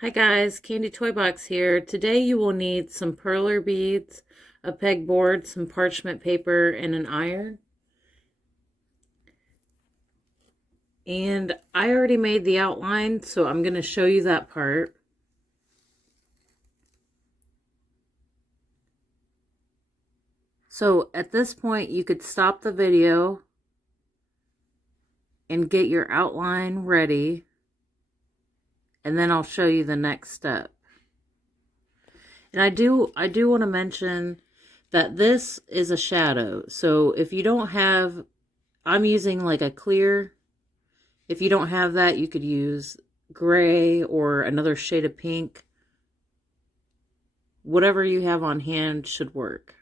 Hi guys, Candy Toy Box here. Today you will need some perler beads, a pegboard, some parchment paper, and an iron. And I already made the outline, so I'm going to show you that part. So at this point you could stop the video and get your outline ready, and then I'll show you the next step. And I do want to mention that this is a shadow. So if you don't have, I'm using like a clear. If you don't have that, you could use gray or another shade of pink. Whatever you have on hand should work.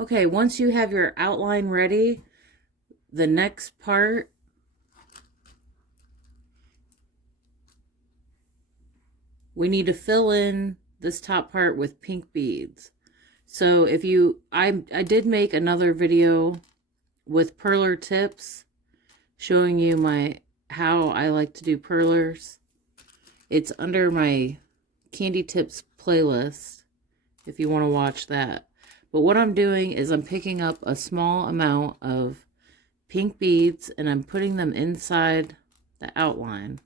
Okay, once you have your outline ready, the next part, we need to fill in this top part with pink beads. So if you, I did make another video with perler tips showing you how I like to do perlers. It's under my Candy Tips playlist if you want to watch that. But what I'm doing is I'm picking up a small amount of pink beads and I'm putting them inside the outline.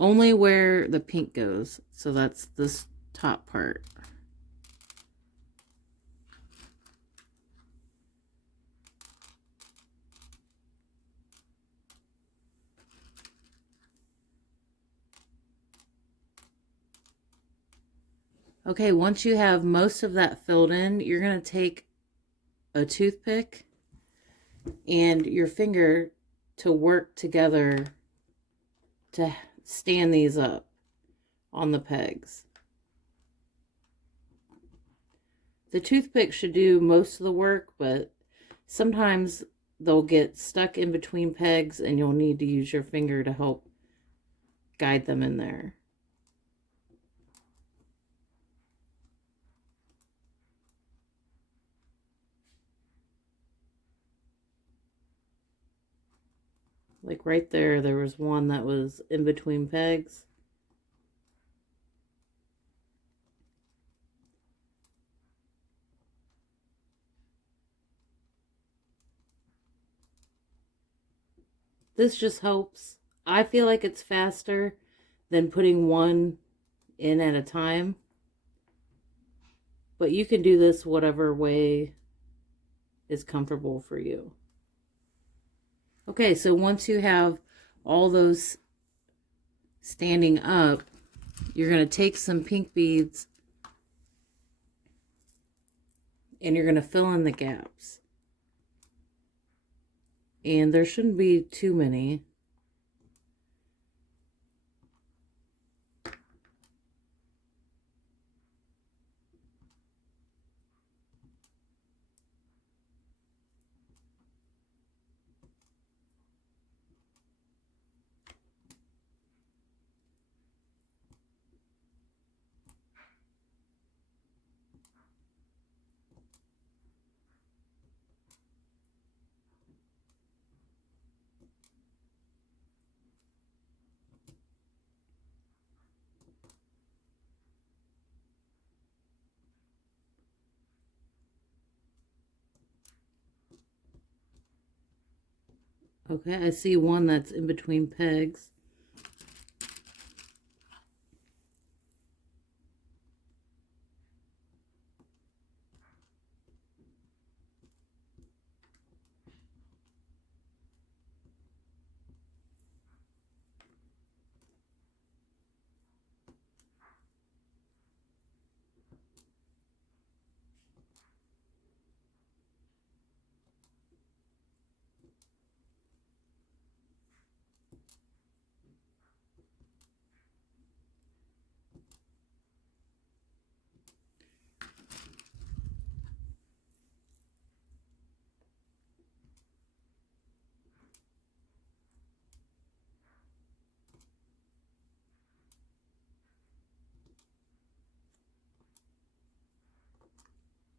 Only where the pink goes. So that's this top part. Okay, once you have most of that filled in, you're going to take a toothpick and your finger to work together to stand these up on the pegs. The toothpick should do most of the work, but sometimes they'll get stuck in between pegs and you'll need to use your finger to help guide them in there. Like right there, there was one that was in between pegs. This just helps. I feel like it's faster than putting one in at a time. But you can do this whatever way is comfortable for you. Okay, so once you have all those standing up, you're going to take some pink beads and you're going to fill in the gaps. And there shouldn't be too many. Okay, I see one that's in between pegs.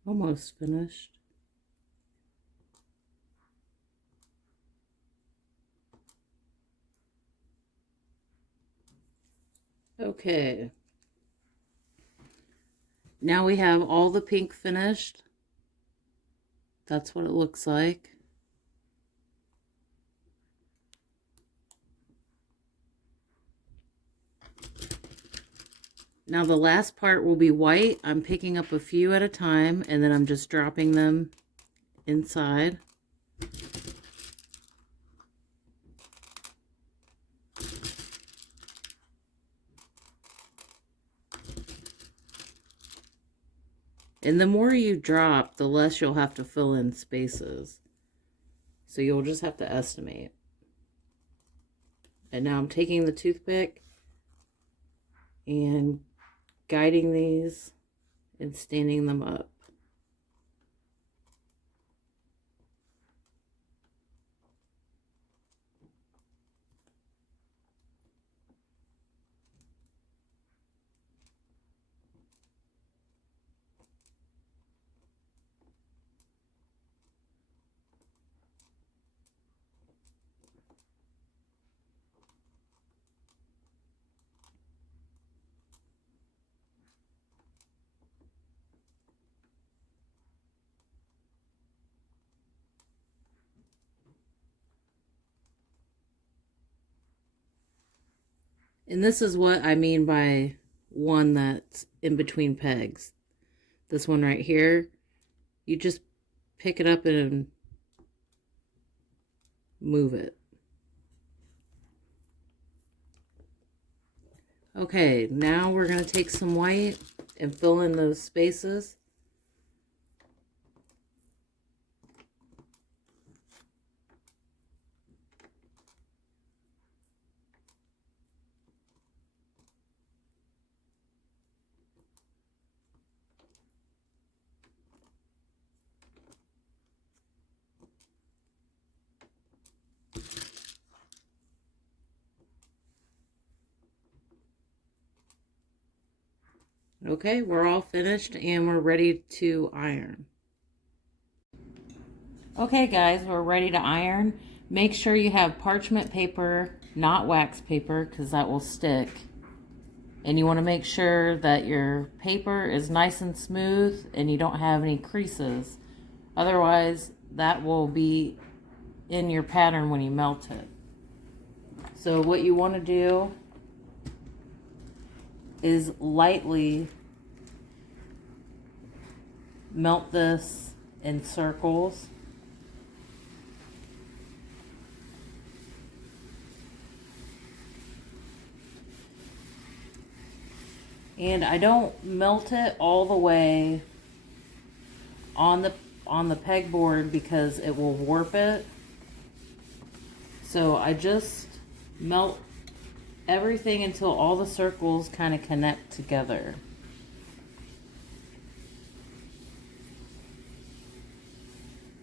Almost finished. Okay. Now we have all the pink finished. That's what it looks like. Now the last part will be white. I'm picking up a few at a time and then I'm just dropping them inside. And the more you drop, the less you'll have to fill in spaces. So you'll just have to estimate. And now I'm taking the toothpick and guiding these and standing them up. And this is what I mean by one that's in between pegs. This one right here, you just pick it up and move it. Okay, now we're going to take some white and fill in those spaces. Okay, we're all finished and we're ready to iron. Okay guys, we're ready to iron. Make sure you have parchment paper, not wax paper, because that will stick. And you want to make sure that your paper is nice and smooth and you don't have any creases. Otherwise, that will be in your pattern when you melt it. So what you want to do is lightly melt this in circles. And I don't melt it all the way on the pegboard because it will warp it. So I just melt everything until all the circles kind of connect together.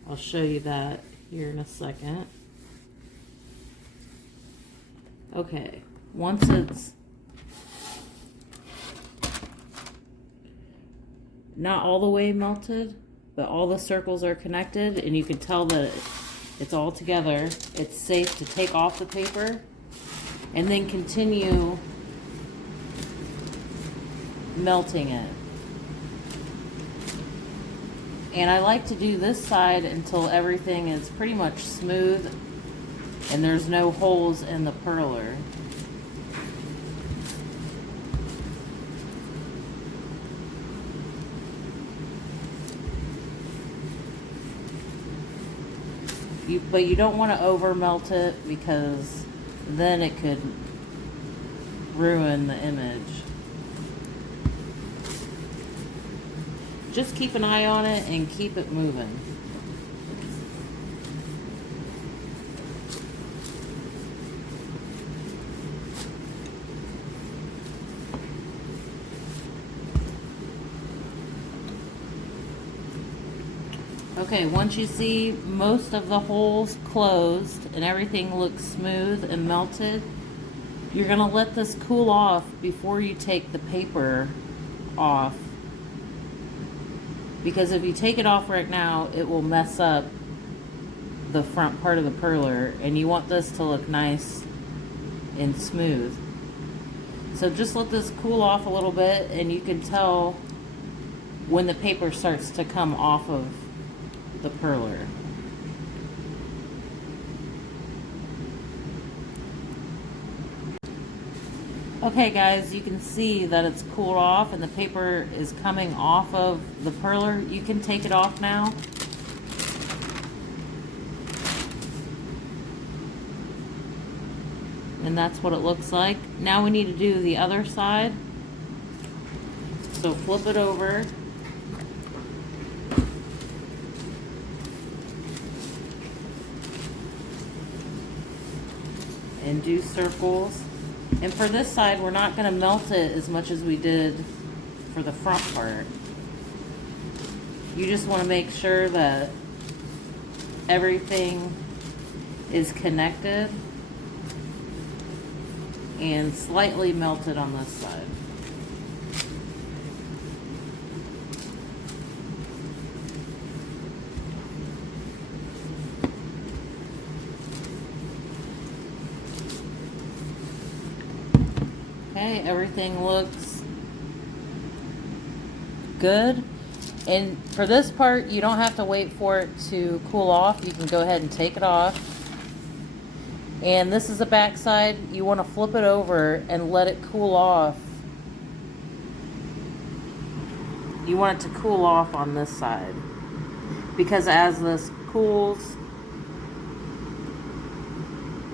I'll show you that here in a second. Okay, once it's not all the way melted, but all the circles are connected and you can tell that it's all together, it's safe to take off the paper and then continue melting it. And I like to do this side until everything is pretty much smooth and there's no holes in the perler. But you don't want to over melt it because then it could ruin the image. Just keep an eye on it and keep it moving. Okay, once you see most of the holes closed and everything looks smooth and melted, you're going to let this cool off before you take the paper off. Because if you take it off right now, it will mess up the front part of the perler, and you want this to look nice and smooth. So just let this cool off a little bit, and you can tell when the paper starts to come off of the perler. Okay guys, you can see that it's cooled off and the paper is coming off of the perler. You can take it off now. And that's what it looks like. Now we need to do the other side. So flip it over. And do circles. And for this side, we're not going to melt it as much as we did for the front part. You just want to make sure that everything is connected and slightly melted on this side. Okay, everything looks good. And for this part, you don't have to wait for it to cool off. You can go ahead and take it off. And this is the back side. You want to flip it over and let it cool off. You want it to cool off on this side, because as this cools,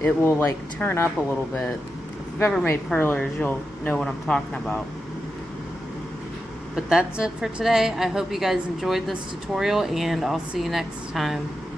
it will like turn up a little bit. If you've ever made perlers, you'll know what I'm talking about. But that's it for today. I hope you guys enjoyed this tutorial, and I'll see you next time.